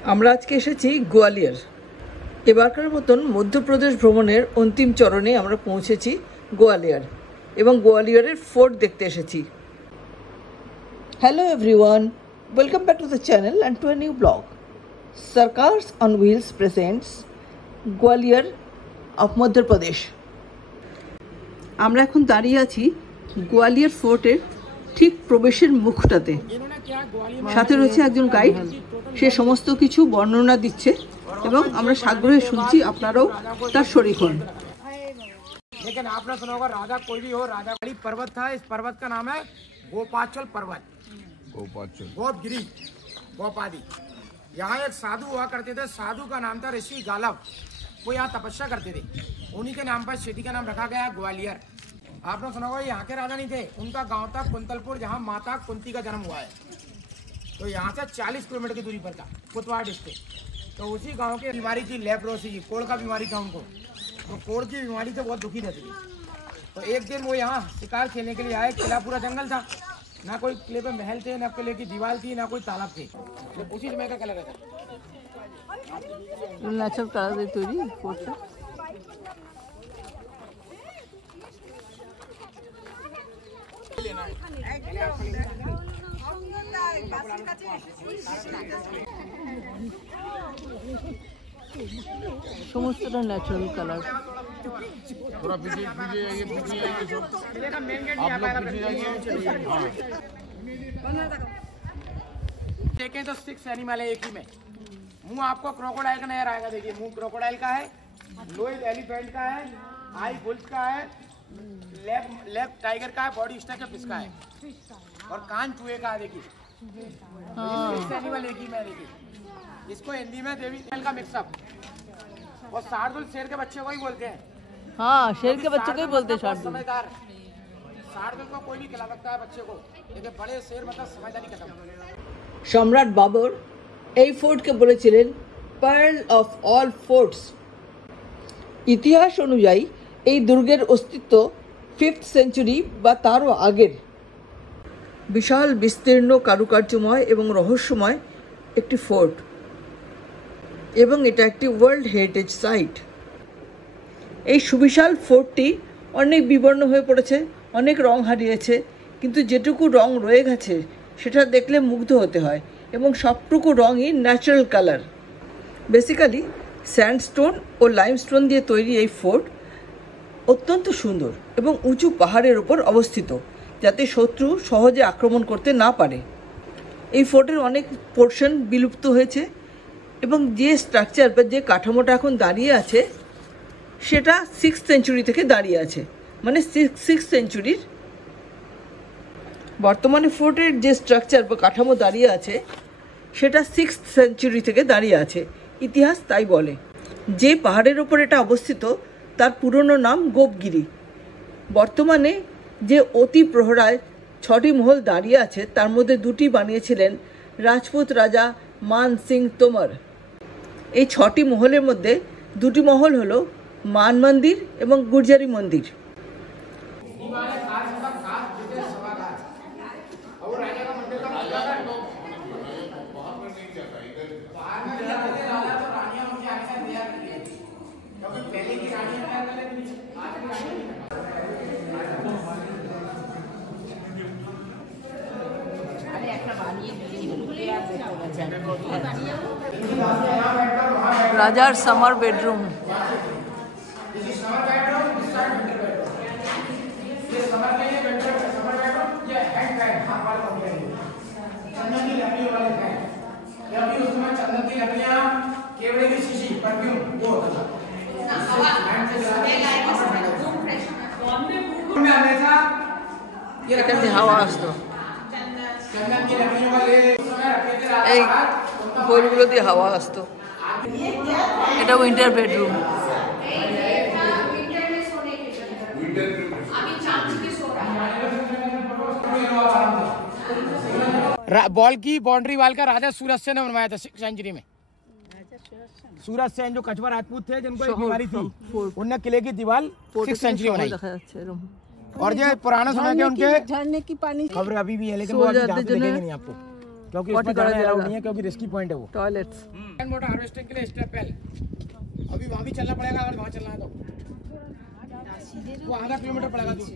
আমরা আজকে এসেছি গোয়ালিয়র। এবারকার মতন মধ্যপ্রদেশ ভ্রমণের অন্তিম চরণে আমরা পৌঁছেছি গোয়ালিয়র এবং গোয়ালিয়রের ফোর্ট দেখতে এসেছি। Hello everyone, welcome back to the channel and to a new blog. Sarkars on wheels presents Gwalior of Madhya Pradesh. আমরা এখন দাঁড়িয়ে আছি গোয়ালিয়র ফোর্টের ঠিক প্রবেশের মুখটাতে। সাথে রয়েছে একজন গাইড, সে সমস্ত কিছু বর্ণনা দিচ্ছে এবং আমরা সাগ্রহে শুনছি, আপনারাও তার শরীক হন। लेकिन आपने सुना होगा राजा कोई भी हो, राजा बड़ी पर्वत था, इस पर्वत का नाम है गोपाचल पर्वत, गोपगिरी, गोपादी। यहाँ एक साधु हुआ करते थे, साधु का नाम था ऋषि गालव। वो यहाँ तपस्या करते थे, उन्हीं के नाम पर सिटी का नाम रखा गया ग्वालियर। आपने सुना होगा यहाँ के राजा नहीं थे, उनका गांव था कुंतलपुर, जहाँ माता कुंती का जन्म हुआ है। तो यहाँ से 40 किलोमीटर की दूरी पर था कुतवाड़ डिस्ट्रिक्ट। तो उसी गांव के बीमारी थी लेप्रोसी की, कोढ़ का बीमारी था उनको। तो कोढ़ की बीमारी से बहुत दुखी रहती थी। तो एक दिन वो यहाँ शिकार खेलने के लिए आए। किला पूरा जंगल था, ना कोई किले पे महल थे, ना किले की दीवार थी, ना कोई तालाब थे। तो उसी समय का कलर था ন্যাচারাল কালার দিয়ে তৈরি ফোর্টটা। সমস্তটা ন্যাচারাল কালার। देखें तो 6 एनिमल है एक ही में। मुंह आपको क्रोकोडाइल का नजर आएगा, देखिए मुंह क्रोकोडाइल का है, लोइड एलिफेंट का है, आई बुल्स का है, लेफ्ट टाइगर का है, बॉडी स्ट्रक्चर फिश का है और कान चूहे का है। देखिए 6 एनिमल एक ही में। देखिए इसको हिंदी में देवी का मिक्सअप और शार्दुल शेर के बच्चे को ही बोलते हैं। हाँ, शेर के बच्चे को ही बोलते हैं शार्दुल। समझदार शार्दुल को कोई भी खिला सकता है बच्चे को, लेकिन बड़े शेर मतलब समझदारी खत्म। সম্রাট বাবর এই ফোর্টকে বলেছিলেন পার্ল অফ অল ফোর্টস। ইতিহাস অনুযায়ী এই দুর্গের অস্তিত্ব 5th সেঞ্চুরি বা তারও আগের। বিশাল বিস্তীর্ণ কারুকার্যময় এবং রহস্যময় একটি ফোর্ট, এবং এটা একটি ওয়ার্ল্ড হেরিটেজ সাইট। এই সুবিশাল ফোর্টটি অনেক বিবর্ণ হয়ে পড়েছে, অনেক রং হারিয়েছে, কিন্তু যেটুকু রং রয়ে গেছে সেটা দেখলে মুগ্ধ হতে হয়, এবং সবটুকু রঙই ন্যাচারাল কালার। বেসিক্যালি স্যান্ডস্টোন ও লাইমস্টোন দিয়ে তৈরি এই ফোর্ট অত্যন্ত সুন্দর এবং উঁচু পাহাড়ের ওপর অবস্থিত, যাতে শত্রু সহজে আক্রমণ করতে না পারে। এই ফোর্টের অনেক পোর্শন বিলুপ্ত হয়েছে এবং যে স্ট্রাকচার বা যে কাঠামোটা এখন দাঁড়িয়ে আছে সেটা 6th সেঞ্চুরি থেকে দাঁড়িয়ে আছে, মানে 6th সেঞ্চুরির। বর্তমানে ফোর্টের যে স্ট্রাকচার বা কাঠামো দাঁড়িয়ে আছে সেটা 6th সেঞ্চুরি থেকে দাঁড়িয়ে আছে, ইতিহাস তাই বলে। যে পাহাড়ের ওপর এটা অবস্থিত তার পুরনো নাম গোপগিরি। বর্তমানে যে অতি প্রহরায় 6টি মহল দাঁড়িয়ে আছে তার মধ্যে 2টি বানিয়েছিলেন রাজপুত রাজা মান সিং তোমর। এই 6টি মহলের মধ্যে 2টি মহল হলো মান মন্দির এবং গুর্জারি মন্দির। রাজার সামার বেডরুম। এখানে হাওয়া আসতো, এই হোলগুলো দিয়ে হাওয়া আসতো। এটা উইন্টার বেডরুম। बॉल की बाउंड्री वाल का राजा सूरज सेन ने बनवाया था 6th सेंचुरी में। सूरज सेन जो कछवा राजपूत थे जिनको एक बीमारी थी, उनने किले की दीवार 6th सेंचुरी बनाई। और जो पुराने समय के उनके झरने की पानी खबर अभी भी है, लेकिन वो अभी देखेंगे नहीं आपको। क्योंकि पॉटी इसमें करा जाना अलाउड जाएगा। नहीं है, क्योंकि रिस्की पॉइंट है वो। टॉयलेट्स। रेन वाटर हार्वेस्टिंग के लिए स्टेप वेल, अभी वहाँ भी चलना पड़ेगा, अगर वहाँ चलना है तो वो आधा किलोमीटर पड़ेगा दूर।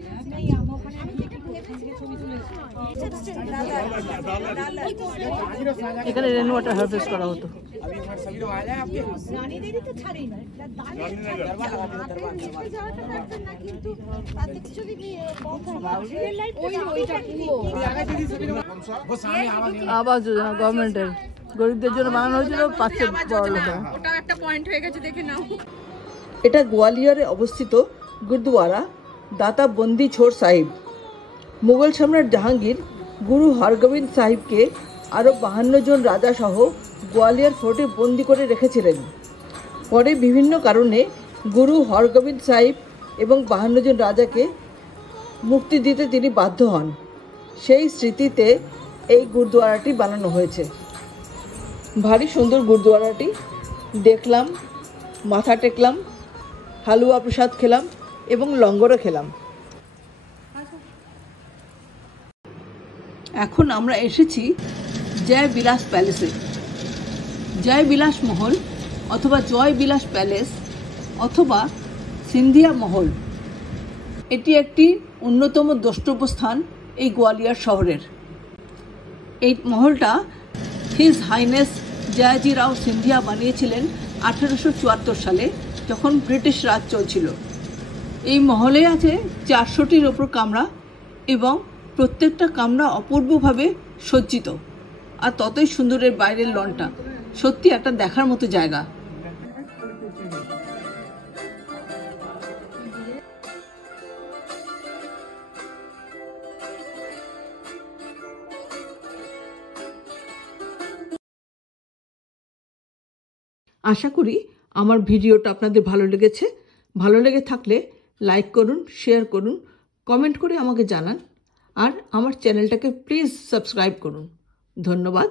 এখানে রেন ওয়াটার হারভেস্ট করা হতো। अभी हमारे सभी लोग आ जाए आपके রানী দেরি তো ছাড়েই না কিন্তু তাতে যদি वो सामने आवाज नहीं। আবাস যোজনা গভর্নমেন্টের গরিবদের জন্য বানানো হয়েছিল, পাচ্ছে বড় লোকেরা। ওটাও একটা পয়েন্ট হয়ে গেছে, দেখে নাও। এটা গোয়ালিয়রে অবস্থিত গুরুদ্বারা দাতা বন্দি ছোর সাহিব। মুঘল সম্রাট জাহাঙ্গীর গুরু হরগোবিন্দ সাহিবকে আরও 52 জন রাজা সহ গোয়ালিয়র ফোর্টে বন্দি করে রেখেছিলেন। পরে বিভিন্ন কারণে গুরু হরগোবিন্দ সাহিব এবং 52 জন রাজাকে মুক্তি দিতে তিনি বাধ্য হন। সেই স্মৃতিতে এই গুরুদ্বারাটি বানানো হয়েছে। ভারী সুন্দর গুরুদ্বারাটি, দেখলাম, মাথা টেকলাম, হালুয়া প্রসাদ খেলাম এবং লঙ্গরও খেলাম। এখন আমরা এসেছি জয় বিলাস প্যালেসে। জয় বিলাস মহল অথবা জয় বিলাস প্যালেস অথবা সিন্ধিয়া মহল, এটি একটি অন্যতম দ্রষ্টব্য স্থান এই গোয়ালিয়র শহরের। এই মহলটা হিজ হাইনেস জয়াজি রাও সিন্ধিয়া বানিয়েছিলেন 1874 সালে, যখন ব্রিটিশ রাজ চলছিল। এই মহলে আছে 400টির ওপর কামরা এবং প্রত্যেকটা কামরা অপূর্বভাবে সজ্জিত, আর ততই সুন্দরের বাইরের লনটা। সত্যি একটা দেখার মতো জায়গা। আশা করি আমার ভিডিওটা আপনাদের ভালো লেগেছে। ভালো লেগে থাকলে লাইক করুন, শেয়ার করুন, কমেন্ট করে আমাকে জানান, আর আমার চ্যানেলটাকে প্লিজ সাবস্ক্রাইব করুন। ধন্যবাদ।